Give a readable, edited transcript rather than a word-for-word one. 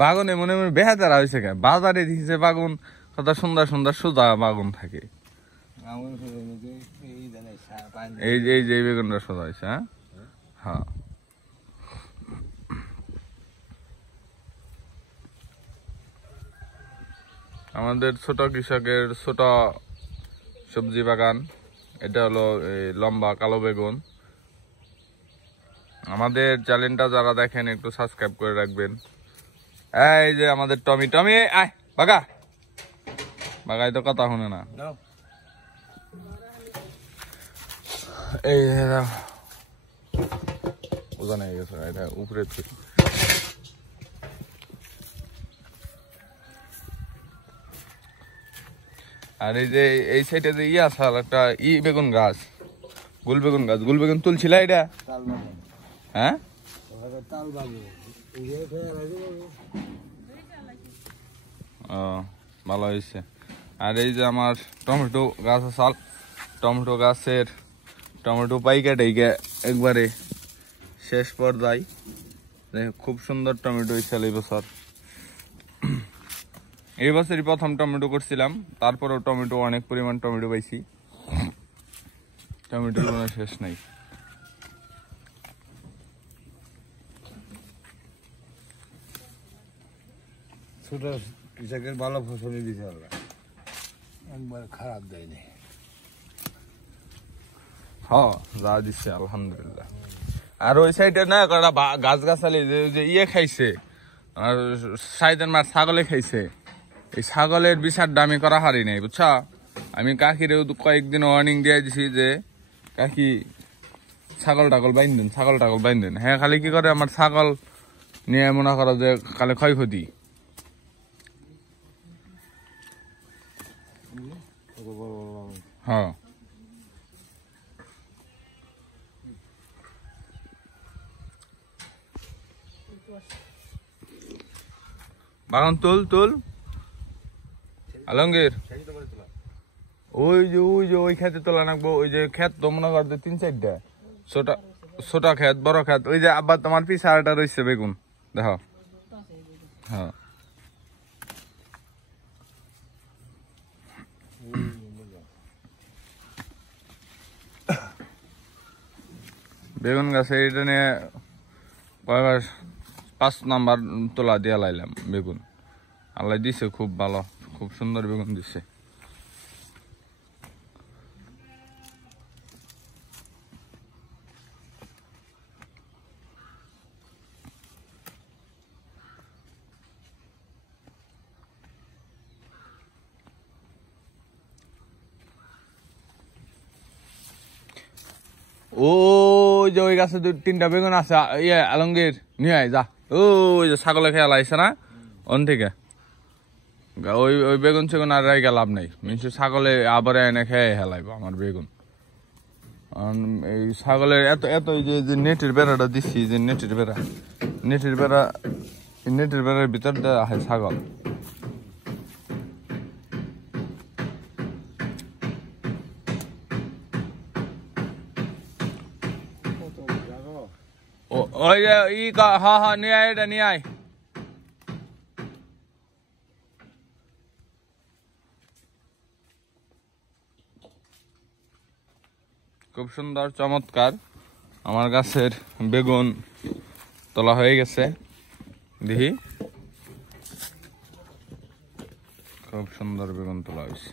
বাগুনে মনে মনে বেহাতারা হয়েছে কেন? বাজারে দিয়েছে বাগুন কত সুন্দর সুন্দর সোজা বাগুন থাকে। এই যে বেগুনটা সোজা হয়েছে। হ্যাঁ হ্যাঁ আমাদের ছোট কৃষকের ছোট সবজি বাগান। এটা হলো লম্বা কালো বেগুন। আমাদের চ্যানেলটা যারা দেখেন একটু সাবস্ক্রাইব করে রাখবেন। এই যে আমাদের টমি টমি আয় বাগা বাগাই তো কথা শুনে না। এই ওজন হয়ে গেছে এটা উপরে। আর এই যে এই সাইডে যে আছে একটা বেগুন গাছ, গুল বেগুন তুলছিল এটা। হ্যাঁ ও ভালো হয়েছে। আর এই যে আমার টমেটো গাছ আছে, টমেটো গাছের টমেটো পাইকা টাইকা একবারে শেষ পর্যায়ে। খুব সুন্দর টমেটো হয়েছিল এই বছর। এই বছরই প্রথম টমেটো করছিলাম, তারপরেও টমেটো অনেক পরিমাণ টমেটো পাইছি। টমেটোর কোনো শেষ নাই। ছোট কৃষকের ভালো ফসলই দিতে পারবে, একবার খারাপ দেয়নি। হ্যাঁ যা দিচ্ছে আলহামদুলিল্লাহ। আর ওই সাইডে না গাছ গাছালি যে খাইছে, আর সাইডের মার ছাগলে খাইছে। এই ছাগলের বিচারটা আমি করা হারি নাই বুঝছা। আমি কাকিরে কয়েকদিন ওয়ার্নিং দিয়ে দিছি যে কাকি ছাগল টাগল বাইন্ধেন। হ্যাঁ খালি কি করে আমার ছাগল নিয়ে মনে করো যে খালি ক্ষয়ক্ষতি। হ্যাঁ বাগান তুল আলমগীর। ওই যে ওই খেতে তোলা নাকবো। ওই যে খেত তো মনে করতে 3-4টা ছোট খেত বড় খেত। ওই যে আবার তোমার পিছাটা রয়েছে বেগুন দেখো। হ্যাঁ বেগুন গাছে এটা নিয়ে 5 নাম্বার তোলা দিয়া লাইলাম বেগুন। আল্লাহ দিছে খুব ভালো, খুব সুন্দর বেগুন দিছে। ও যে ওই গাছে 2-3টা বেগুন আছে আলমগীর নিয়ে আয় যা। ওই যে ছাগলে খেয়াল আইসে না অন থেকে। ওই বেগুন সেগুন আর রাইগা লাভ নাই। মিনসে ছাগলে আবার এনে খেয়ে হেলাইব আমার বেগুন। এই ছাগলের এত যে নেটের বেড়াটা দিচ্ছি, যে নেটের বেড়ার ভিতর দেওয়া হয় ছাগল। ওই যে হ্যাঁ নিয়ে আয়, এটা নিয়ে আয়। খুব সুন্দর চমৎকার আমার গাছের বেগুন তোলা হয়ে গেছে। দেখি খুব সুন্দর বেগুন তোলা হয়েছে।